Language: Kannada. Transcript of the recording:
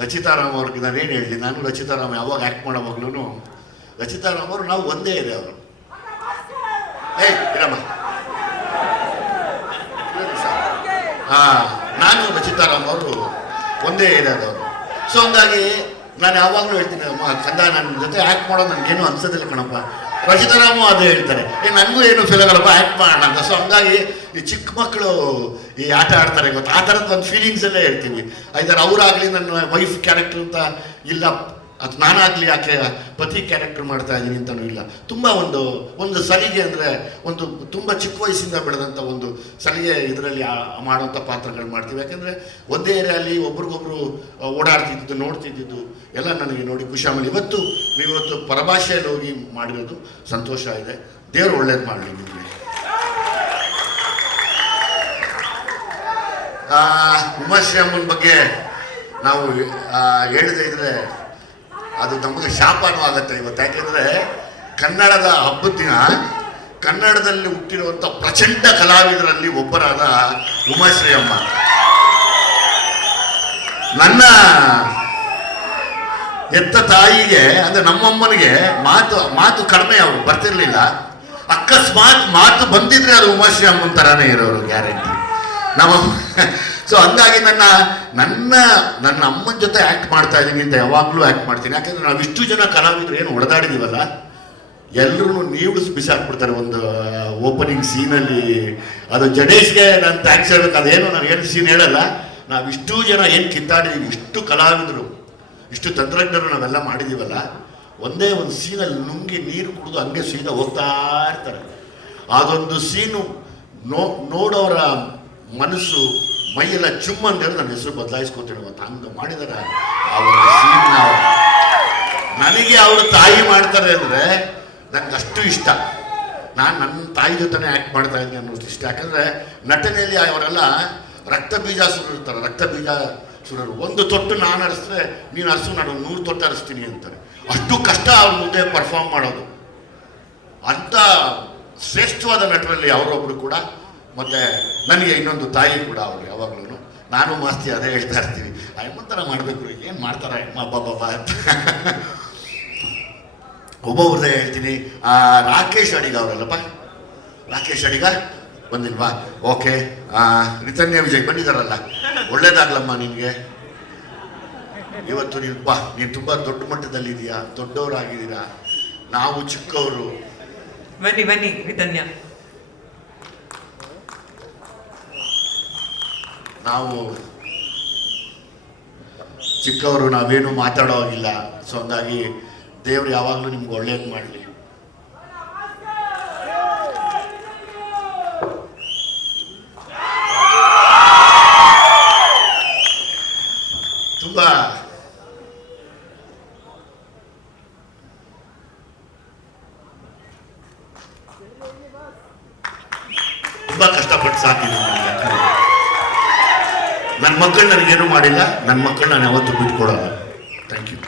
ರಚಿತಾರಾಮ್ ಅವ್ರಿಗೆ ನಾನೇನು ಹೇಳಿ, ನಾನು ರಚಿತಾರಾಮ್ ಯಾವಾಗ ಆ್ಯಕ್ಟ್ ಮಾಡೋವಾಗ್ಲೂ ರಚಿತಾರಾಮ್ ಅವರು ನಾವು ಒಂದೇ ಏರಿಯಾ ಅವರು. ಇರಮ್ಮ, ನಾನು ರಚಿತಾರಾಮ್ ಅವರು ಒಂದೇ ಏರಿಯಾದವರು. ಸೊ ಹಂಗಾಗಿ ನಾನು ಯಾವಾಗಲೂ ಹೇಳ್ತೀನಿ, ಕಂದ ನನ್ನ ಜೊತೆ ಆ್ಯಕ್ಟ್ ಮಾಡೋದು ನನಗೇನು ಅನ್ಸೋದಿಲ್ಲ ಕಣಪ್ಪ. ರಚಿತಾರಾಮು ಅದೇ ಹೇಳ್ತಾರೆ, ನನಗೂ ಏನು ಫೀಲ್ ಆಗಲ್ಲಪ್ಪ ಆ್ಯಕ್ಟ್ ಮಾಡೋಣ ಅಂತ. ಸೊ ಹಂಗಾಗಿ ಈ ಚಿಕ್ಕ ಮಕ್ಕಳು ಈ ಆಟ ಆಡ್ತಾರೆ ಗೊತ್ತು, ಆ ಥರದ್ದು ಒಂದು ಫೀಲಿಂಗ್ಸಲ್ಲೇ ಹೇಳ್ತೀವಿ. ಐದಾರು ಅವರಾಗಲಿ ನನ್ನ ವೈಫ್ ಕ್ಯಾರೆಕ್ಟರ್ ಅಂತ ಇಲ್ಲ, ಅದು ನಾನಾಗಲಿ ಯಾಕೆ ಪತಿ ಕ್ಯಾರೆಕ್ಟರ್ ಮಾಡ್ತಾ ಇದ್ದೀನಿ ಅಂತಲೂ ಇಲ್ಲ. ತುಂಬ ಒಂದು ಸಲಿಗೆ ಅಂದರೆ ಒಂದು ತುಂಬ ಚಿಕ್ಕ ವಯಸ್ಸಿಂದ ಬೆಳೆದಂಥ ಒಂದು ಸಲಿಗೆ ಇದರಲ್ಲಿ ಮಾಡೋಂಥ ಪಾತ್ರಗಳು ಮಾಡ್ತೀವಿ. ಯಾಕೆಂದರೆ ಒಂದೇ ಏರಿಯಲ್ಲಿ ಒಬ್ರಿಗೊಬ್ರು ಓಡಾಡ್ತಿದ್ದು ನೋಡ್ತಿದ್ದು ಎಲ್ಲ ನನಗೆ ನೋಡಿ ಖುಷಿ. ಆಮೇಲೆ ನೀವತ್ತು ಪರಭಾಷೆಯಲ್ಲಿ ಹೋಗಿ ಮಾಡಿರೋದು ಸಂತೋಷ ಇದೆ. ದೇವರು ಒಳ್ಳೇದು ಮಾಡಲಿ ನಿಮಗೆ. ಉಮಾಶ್ರೀ ಅಮ್ಮನ ಬಗ್ಗೆ ನಾವು ಹೇಳದೇ ಇದ್ರೆ ಅದು ನಮಗೆ ಶಾಪನೂ ಆಗುತ್ತೆ ಇವತ್ತು. ಯಾಕೆಂದರೆ ಕನ್ನಡದ ಹಬ್ಬದ ದಿನ ಕನ್ನಡದಲ್ಲಿ ಹುಟ್ಟಿರುವಂಥ ಪ್ರಚಂಡ ಕಲಾವಿದರಲ್ಲಿ ಒಬ್ಬರಾದ ಉಮಾಶ್ರೀ ಅಮ್ಮ ನನ್ನ ಎತ್ತ ತಾಯಿಗೆ, ಅಂದರೆ ನಮ್ಮಮ್ಮನಿಗೆ ಮಾತು ಕಡಿಮೆ ಅವರು ಬರ್ತಿರ್ಲಿಲ್ಲ. ಅಕಸ್ಮಾತ್ ಮಾತು ಬಂದಿದ್ರೆ ಅದು ಉಮಾಶ್ರೀ ಅಮ್ಮನ ಥರನೇ ಇರೋರು ಗ್ಯಾರಂಟಿ ನಮ್ಮ. ಸೊ ಹಂಗಾಗಿ ನನ್ನ ಅಮ್ಮನ ಜೊತೆ ಆ್ಯಕ್ಟ್ ಮಾಡ್ತಾ ಇದ್ದೀನಿ ಅಂತ ಯಾವಾಗಲೂ ಆ್ಯಕ್ಟ್ ಮಾಡ್ತೀನಿ. ಯಾಕೆಂದರೆ ನಾವು ಇಷ್ಟು ಜನ ಕಲಾವಿದರು ಏನು ಹೊಡೆದಾಡಿದೀವಲ್ಲ, ಎಲ್ಲರೂ ನೀಡಿಸ್ ಬಿಸಾಕ್ಬಿಡ್ತಾರೆ ಒಂದು ಓಪನಿಂಗ್ ಸೀನಲ್ಲಿ. ಅದು ಜಡೇಶ್ಗೆ ನಾನು ಥ್ಯಾಂಕ್ಸ್ ಹೇಳ್ಬೇಕು. ಅದೇನು ನಾನು ಏನು ಸೀನ್ ಹೇಳಲ್ಲ, ನಾವು ಇಷ್ಟು ಜನ ಏನು ಕಿತ್ತಾಡಿದೀವಿ, ಇಷ್ಟು ಕಲಾವಿದರು, ಇಷ್ಟು ತಂತ್ರಜ್ಞರು ನಾವೆಲ್ಲ ಮಾಡಿದ್ದೀವಲ್ಲ, ಒಂದೇ ಒಂದು ಸೀನಲ್ಲಿ ನುಂಗಿ ನೀರು ಕುಡಿದು ಹಂಗೆ ಸೀದಾ ಹೋಗ್ತಾ ಇರ್ತಾರೆ. ಅದೊಂದು ಸೀನು ನೋಡೋರ ಮನಸ್ಸು ಮೈಯೆಲ್ಲ ಚುಮ್ಮಂದೇಳಿ ನನ್ನ ಹೆಸರು ಬದಲಾಯಿಸ್ಕೊತೀನಿ ಅಂತ ಹಂಗೆ ಮಾಡಿದಾರೆ ಆ ಒಂದು ಸೀನ್. ನನಗೆ ಅವರು ತಾಯಿ ಮಾಡ್ತಾರೆ ಅಂದರೆ ನನಗೆ ಅಷ್ಟು ಇಷ್ಟ. ನಾನು ನನ್ನ ತಾಯಿ ಜೊತೆನೇ ಆ್ಯಕ್ಟ್ ಮಾಡ್ತಾ ಇದ್ದೀನಿ ಅನ್ನೋದು ಇಷ್ಟ. ಯಾಕಂದರೆ ನಟನೆಯಲ್ಲಿ ಅವರೆಲ್ಲ ರಕ್ತ ಬೀಜಾಸುರರು ಇರ್ತಾರೆ. ರಕ್ತ ಬೀಜಾಸುರರು ಒಂದು ತೊಟ್ಟು ನಾನು ಹರಿಸಿದ್ರೆ ನೀನು ಹರಿಸು, ನಾನು 100 ತೊಟ್ಟು ಹರಿಸ್ತೀನಿ ಅಂತಾರೆ. ಅಷ್ಟು ಕಷ್ಟ ಅವ್ರ ಮುಂದೆ ಪರ್ಫಾರ್ಮ್ ಮಾಡೋದು. ಅಂಥ ಶ್ರೇಷ್ಠವಾದ ನಟರಲ್ಲಿ ಅವರೊಬ್ಬರು ಕೂಡ. ಮತ್ತು ನನಗೆ ಇನ್ನೊಂದು ತಾಯಿ ಕೂಡ ಅವರು. ಯಾವಾಗಲೂ ನಾನು ಮಾಸ್ತಿ ಅದೇ ಹೇಳ್ತಾ ಇರ್ತೀನಿ, ಅಮ್ಮಂತರ ಮಾಡಬೇಕು, ಏನು ಮಾಡ್ತಾರೆ ಅಮ್ಮ ಅಂತ. ಒಬ್ಬೊಬ್ರದೇ ಹೇಳ್ತೀನಿ. ರಾಕೇಶ್ ಅಡಿಗ ಅವರಲ್ಲಪ್ಪ, ರಾಕೇಶ್ ಅಡಿಗ ಬಂದಿಲ್ವಾ? ಓಕೆ. ರಿತನ್ಯ ವಿಜಯ್ ಬಂದಿದ್ದಾರಲ್ಲ, ಒಳ್ಳೇದಾಗ್ಲಮ್ಮ ನಿನಗೆ. ಇವತ್ತು ನೀನು ತುಂಬ ದೊಡ್ಡ ಮಟ್ಟದಲ್ಲಿದೆಯಾ, ದೊಡ್ಡವರಾಗಿದ್ದೀರಾ, ನಾವು ಚಿಕ್ಕವರು. ಬನ್ನಿ ರಿತನ್ಯ. ನಾವು ಚಿಕ್ಕವರು, ನಾವೇನು ಮಾತಾಡೋವಾಗಿಲ್ಲ. ಸೊ ಹಂಗಾಗಿ ದೇವರು ಯಾವಾಗಲೂ ನಿಮ್ಗೆ ಒಳ್ಳೇದು ಮಾಡಲಿ. ತುಂಬ ಕಷ್ಟಪಟ್ಟು ಸಾಕಿದ್ದೀನಿ. ನನ್ನ ಮಕ್ಕಳು ನನಗೇನು ಮಾಡಿಲ್ಲ, ನನ್ನ ಮಕ್ಕಳು ನಾನು ಯಾವತ್ತೂ ಬಿಟ್ಕೊಡೋಲ್ಲ. Thank you.